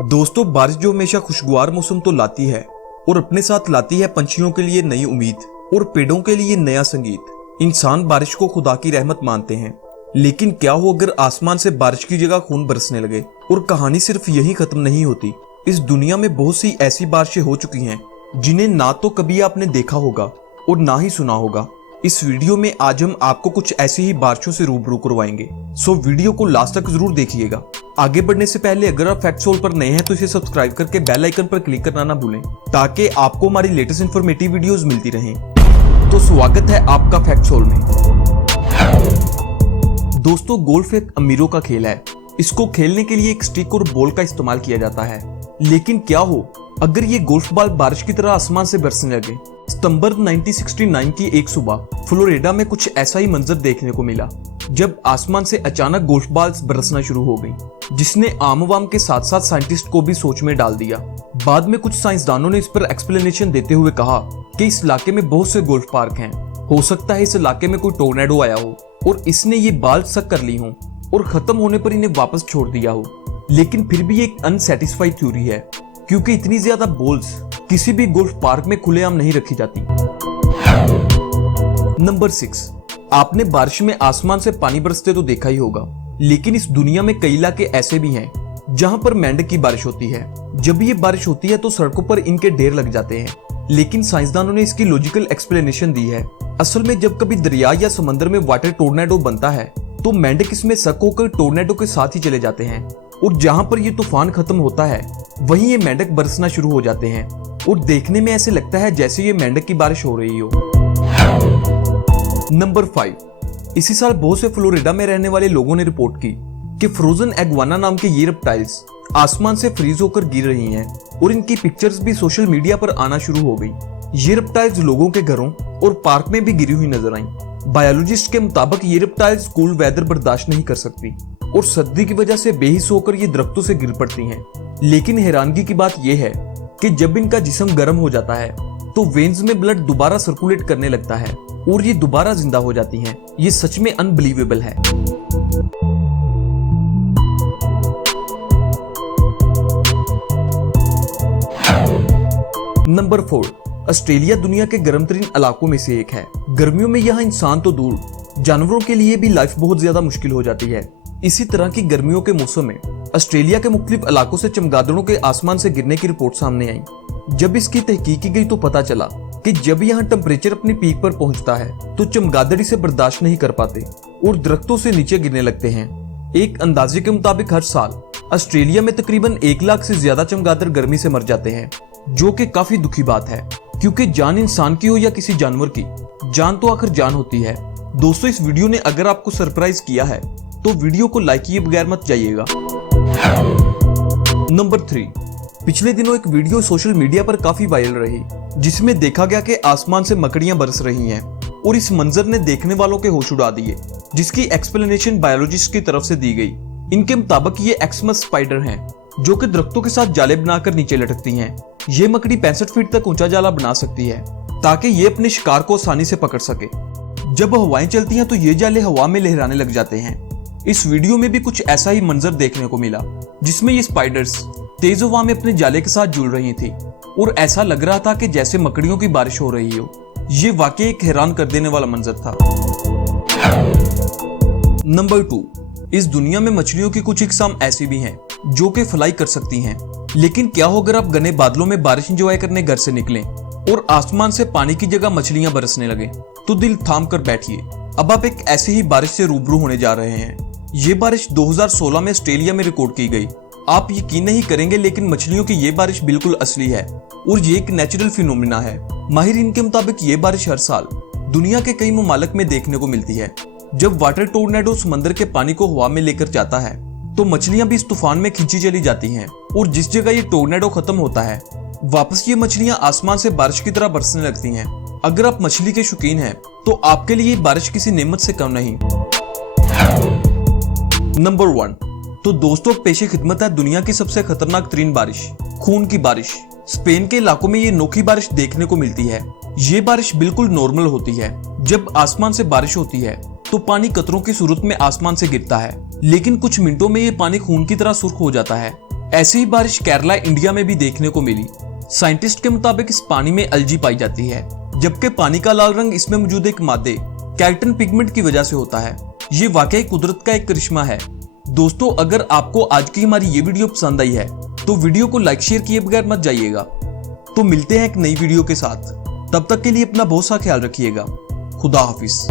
दोस्तों, बारिश जो हमेशा खुशगवार मौसम तो लाती है और अपने साथ लाती है पंछियों के लिए नई उम्मीद और पेड़ों के लिए नया संगीत। इंसान बारिश को खुदा की रहमत मानते हैं, लेकिन क्या हो अगर आसमान से बारिश की जगह खून बरसने लगे। और कहानी सिर्फ यही खत्म नहीं होती। इस दुनिया में बहुत सी ऐसी बारिशें हो चुकी हैं जिन्हें ना तो कभी आपने देखा होगा और ना ही सुना होगा। इस वीडियो में आज हम आपको कुछ ऐसी ही बारिशों से रूबरू करवाएंगे, सो वीडियो को लास्ट तक जरूर देखिएगा। आगे बढ़ने से पहले अगर आप फैक्ट सोल पर नए हैं तो इसे सब्सक्राइब करके बेल आइकन पर क्लिक करना ना भूलें, ताकि आपको हमारी लेटेस्ट इन्फॉर्मेटिव वीडियोस मिलती रहें। तो स्वागत है आपका फैक्ट सोल में। दोस्तों, गोल्फ एक अमीरों का खेल है। इसको खेलने के लिए एक स्टिक और बॉल का इस्तेमाल किया जाता है। लेकिन क्या हो अगर ये गोल्फ बॉल बारिश की तरह आसमान से बरसने लगे। सितंबर 1969 की एक सुबह फ्लोरिडा में कुछ ऐसा ही मंजर देखने को मिला, जब आसमान से अचानक गोल्फ बॉल्स बरसना शुरू हो गई, जिसने आम आवाम के साथ साथ साइंटिस्ट को भी सोच में डाल दिया। बाद में कुछ साइंसदानों ने इस पर एक्सप्लेनेशन देते हुए कहा कि इस इलाके में बहुत से गोल्फ पार्क हैं, हो सकता है इस इलाके में कोई टोर्नेडो आया हो और इसने ये बाल सक कर ली हो और खत्म होने पर इन्हें वापस छोड़ दिया हो। लेकिन फिर भी एक अनसेटिस्फाइड थ्योरी है, क्योंकि इतनी ज्यादा बॉल्स किसी भी गोल्फ पार्क में खुलेआम नहीं रखी जाती। नंबर 6, आपने बारिश में आसमान से पानी बरसते तो देखा ही होगा, लेकिन इस दुनिया में कई इलाके ऐसे भी हैं जहां पर मेंढक की बारिश होती है। जब ये बारिश होती है तो सड़कों पर इनके ढेर लग जाते हैं, लेकिन साइंसदानों ने इसकी लॉजिकल एक्सप्लेनेशन दी है। असल में जब कभी दरिया या समंदर में वाटर टोर्नेडो बनता है तो मेंढक इसमें सक होकर टोर्नेडो के साथ ही चले जाते हैं, और जहां पर ये तूफान खत्म होता है वहीं ये मेंढक बरसना शुरू हो जाते हैं और देखने में ऐसे लगता है जैसे ये मेंढक की बारिश हो रही हो। नंबर 5, इसी साल बहुत से फ्लोरिडा में रहने वाले लोगों ने रिपोर्ट की कि फ्रोजन एग्वाना नाम के ये रेप्टाइल्स आसमान से फ्रीज होकर गिर रही हैं और इनकी पिक्चर्स भी सोशल मीडिया पर आना शुरू हो गई। ये रेप्टाइल्स लोगों के घरों और पार्क में भी गिरी हुई नजर आई। बायोलॉजिस्ट के मुताबिक ये रेप्टाइल्स कूल वेदर बर्दाश्त नहीं कर सकती और सर्दी की वजह से बेहिस होकर ये दरख्तों से गिर पड़ती हैं। लेकिन हैरानगी की बात यह है कि जब इनका जिस्म गर्म हो जाता है तो वेन्स में ब्लड दोबारा सर्कुलेट करने लगता है और ये दोबारा जिंदा हो जाती हैं। ये सच में अनबिलीवेबल है। नंबर 4, ऑस्ट्रेलिया दुनिया के गर्म तरीन इलाकों में से एक है। गर्मियों में यहाँ इंसान तो दूर, जानवरों के लिए भी लाइफ बहुत ज्यादा मुश्किल हो जाती है। इसी तरह की गर्मियों के मौसम में ऑस्ट्रेलिया के मुख्तलिफ इलाकों से चमगादड़ों के आसमान से गिरने की रिपोर्ट सामने आई। जब इसकी तहकीक की गई तो पता चला कि जब यहाँ टेम्परेचर अपनी पीक पर पहुंचता है तो चमगादड़ इसे बर्दाश्त नहीं कर पाते और दरख्तों से नीचे गिरने लगते हैं। एक अंदाजे के मुताबिक हर साल ऑस्ट्रेलिया में तकरीबन 1 लाख से ज्यादा चमगादड़ गर्मी से मर जाते हैं, जो कि काफी दुखी बात है, क्योंकि जान इंसान की हो या किसी जानवर की, जान तो आखिर जान होती है। दोस्तों, इस वीडियो ने अगर आपको सरप्राइज किया है तो वीडियो को लाइक किए बगैर मत जाइएगा। नंबर 3, पिछले दिनों एक वीडियो सोशल मीडिया पर काफी वायरल रही, जिसमें देखा गया कि आसमान से मकड़ियां बरस रही हैं और इस मंजर ने देखने वालों के होश उड़ा दिए, जिसकी एक्सप्लेनेशन बायोलॉजिस्ट की तरफ से दी गई। इनके मुताबिक ये एक्समस स्पाइडर हैं, जो कि दरख्तों के साथ जाले बनाकर नीचे लटकती हैं। ये मकड़ी 65 फीट तक ऊंचा जाला बना सकती है ताकि ये अपने शिकार को आसानी से पकड़ सके। जब हवाएं चलती हैं तो ये जाले हवा में लहराने लग जाते हैं। इस वीडियो में भी कुछ ऐसा ही मंजर देखने को मिला, जिसमें ये स्पाइडर्स तेज हवा में अपने जाले के साथ जुड़ रही थी और ऐसा लग रहा था कि जैसे मकड़ियों की बारिश हो रही हो। ये वाकई एक हैरान कर देने वाला मंजर था। नंबर 2, इस दुनिया में मछलियों की कुछ इकसाम ऐसी भी हैं जो कि फ्लाई कर सकती हैं। लेकिन क्या हो अगर आप घने बादलों में बारिश एंजॉय करने घर से निकलें और आसमान से पानी की जगह मछलियां बरसने लगे, तो दिल थाम कर बैठिए। अब आप एक ऐसी ही बारिश से रूबरू होने जा रहे हैं। ये बारिश 2016 में ऑस्ट्रेलिया में रिकॉर्ड की गई। आप यकीन नहीं करेंगे, लेकिन मछलियों की ये बारिश बिल्कुल असली है और ये एक नेचुरल फिनोमिना है। माहिर इनके मुताबिक ये बारिश हर साल दुनिया के कई ममालिक में देखने को मिलती है। जब वाटर टोर्नेडो समंदर के पानी को हवा में लेकर जाता है तो मछलियां भी इस तूफान में खींची चली जाती हैं, और जिस जगह ये टोर्नेडो खत्म होता है वापस ये मछलियां आसमान से बारिश की तरह बरसने लगती हैं। अगर आप मछली के शौकीन हैं तो आपके लिए बारिश किसी नेमत से कम नहीं। नंबर 1, तो दोस्तों, पेशे खिदमत है दुनिया की सबसे खतरनाक तरीन बारिश, खून की बारिश। स्पेन के इलाकों में ये नोखी बारिश देखने को मिलती है। ये बारिश बिल्कुल नॉर्मल होती है। जब आसमान से बारिश होती है तो पानी कतरों की सूरत में आसमान से गिरता है, लेकिन कुछ मिनटों में ये पानी खून की तरह सुर्ख हो जाता है ऐसी ही बारिश केरला इंडिया में भी देखने को मिली। साइंटिस्ट के मुताबिक इस पानी में अलजी पाई जाती है, जबकि पानी का लाल रंग इसमें मौजूद एक मादे कैल्टन पिगमेंट की वजह से होता है। ये वाकई कुदरत का एक करिश्मा है। दोस्तों, अगर आपको आज की हमारी ये वीडियो पसंद आई है तो वीडियो को लाइक शेयर किए बगैर मत जाइएगा। तो मिलते हैं एक नई वीडियो के साथ, तब तक के लिए अपना बहुत सा ख्याल रखिएगा। खुदा हाफिज।